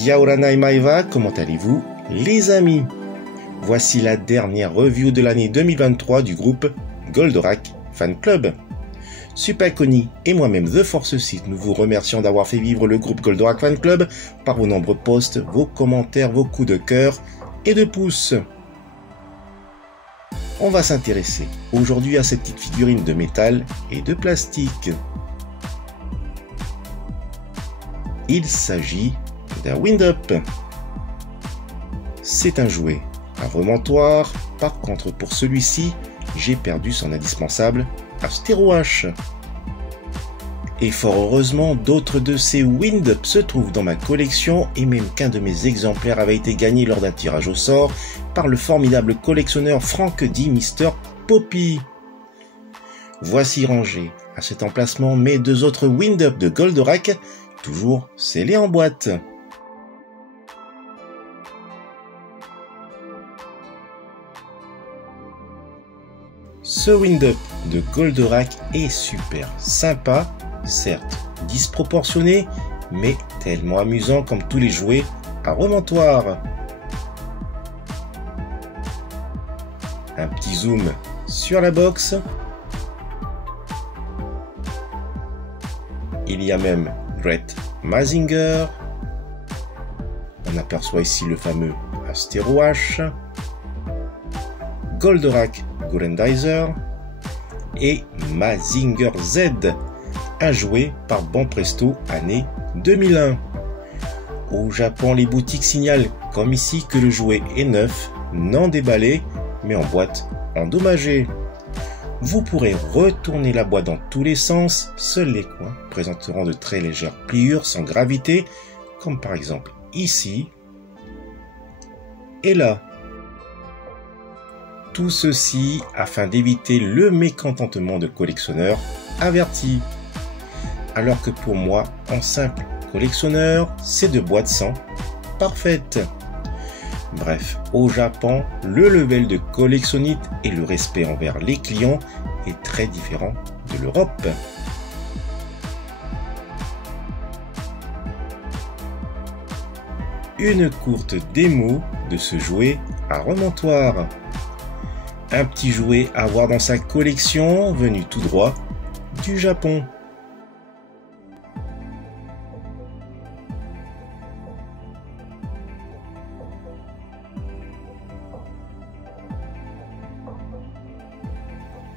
Yaoranai Maeva, comment allez-vous les amis? Voici la dernière review de l'année 2023 du groupe Goldorak Fan Club. Super Connie et moi-même The Force 6, nous vous remercions d'avoir fait vivre le groupe Goldorak Fan Club par vos nombreux posts, vos commentaires, vos coups de cœur et de pouce. On va s'intéresser aujourd'hui à cette petite figurine de métal et de plastique. Il s'agit d'un Wind-Up. C'est un jouet à remontoir, par contre pour celui-ci, j'ai perdu son indispensable Astero H. Et fort heureusement, d'autres de ces Wind-Up se trouvent dans ma collection et même qu'un de mes exemplaires avait été gagné lors d'un tirage au sort par le formidable collectionneur Frank D. Mr. Poppy. Voici rangés à cet emplacement mes deux autres Wind-Up de Goldorak, toujours scellés en boîte. Ce Wind-Up de Goldorak est super sympa, certes disproportionné, mais tellement amusant comme tous les jouets à remontoir. Un petit zoom sur la box. Il y a même Great Mazinger. On aperçoit ici le fameux Astero H, Goldorak Grendizer et Mazinger Z, un jouet par Banpresto année 2001. Au Japon, les boutiques signalent, comme ici, que le jouet est neuf, non déballé, mais en boîte endommagée. Vous pourrez retourner la boîte dans tous les sens, seuls les coins présenteront de très légères pliures sans gravité, comme par exemple ici et là. Tout ceci afin d'éviter le mécontentement de collectionneurs avertis. Alors que pour moi, en simple collectionneur, ces deux boîtes sont parfaites. Bref, au Japon, le level de collectionnite et le respect envers les clients est très différent de l'Europe. Une courte démo de ce jouet à remontoir. Un petit jouet à avoir dans sa collection venu tout droit du Japon.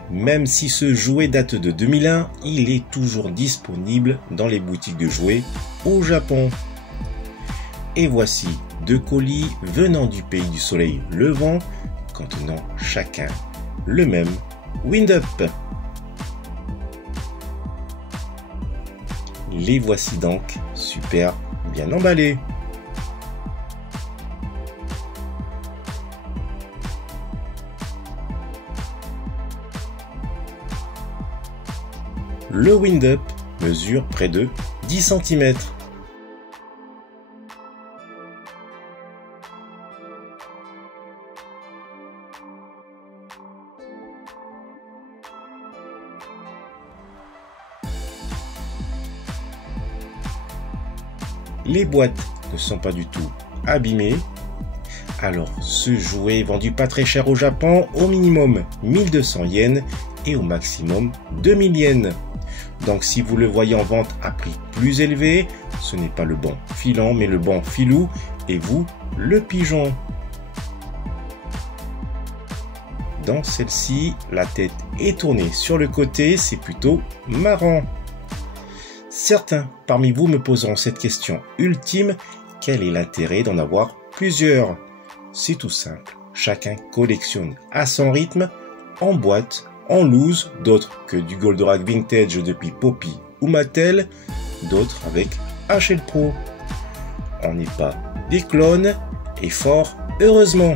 Même si ce jouet date de 2001, il est toujours disponible dans les boutiques de jouets au Japon. Et voici deux colis venant du pays du soleil levant, contenant chacun le même Wind-Up. Les voici donc super bien emballés. Le Wind-Up mesure près de 10 cm. Les boîtes ne sont pas du tout abîmées. Alors ce jouet est vendu pas très cher au Japon, au minimum 1200 yens et au maximum 2000 yens. Donc si vous le voyez en vente à prix plus élevé, ce n'est pas le bon filant mais le bon filou et vous le pigeon. Dans celle-ci, la tête est tournée sur le côté, c'est plutôt marrant. Certains parmi vous me poseront cette question ultime, quel est l'intérêt d'en avoir plusieurs? C'est tout simple, chacun collectionne à son rythme, en boîte, en loose, d'autres que du Goldorak Vintage depuis Poppy ou Mattel, d'autres avec HL Pro. On n'est pas des clones, et fort heureusement.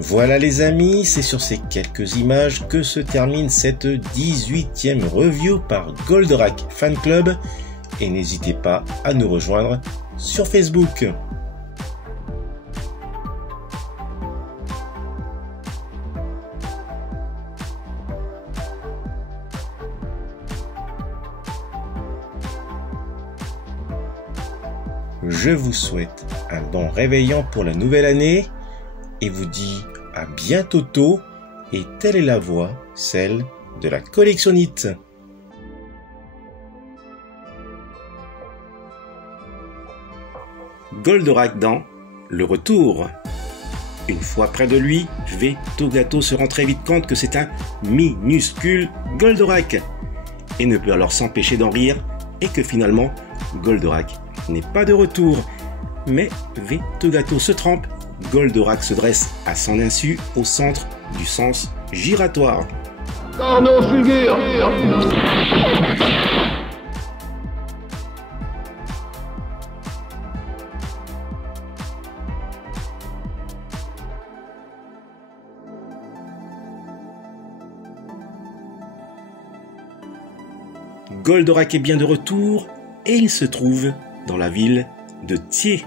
Voilà les amis, c'est sur ces quelques images que se termine cette 18e review par Goldorak Fan Club et n'hésitez pas à nous rejoindre sur Facebook. je vous souhaite un bon réveillon pour la nouvelle année et vous dis à bientôt et telle est la voix, celle de la collectionnite. Goldorak dans Le Retour. Une fois près de lui, V Togato se rend très vite compte que c'est un minuscule Goldorak et ne peut alors s'empêcher d'en rire et que finalement Goldorak n'est pas de retour. Mais V Togato se trompe, Goldorak se dresse à son insu au centre du sens giratoire. Carnot Fulgur. Goldorak est bien de retour et il se trouve dans la ville de Thiers.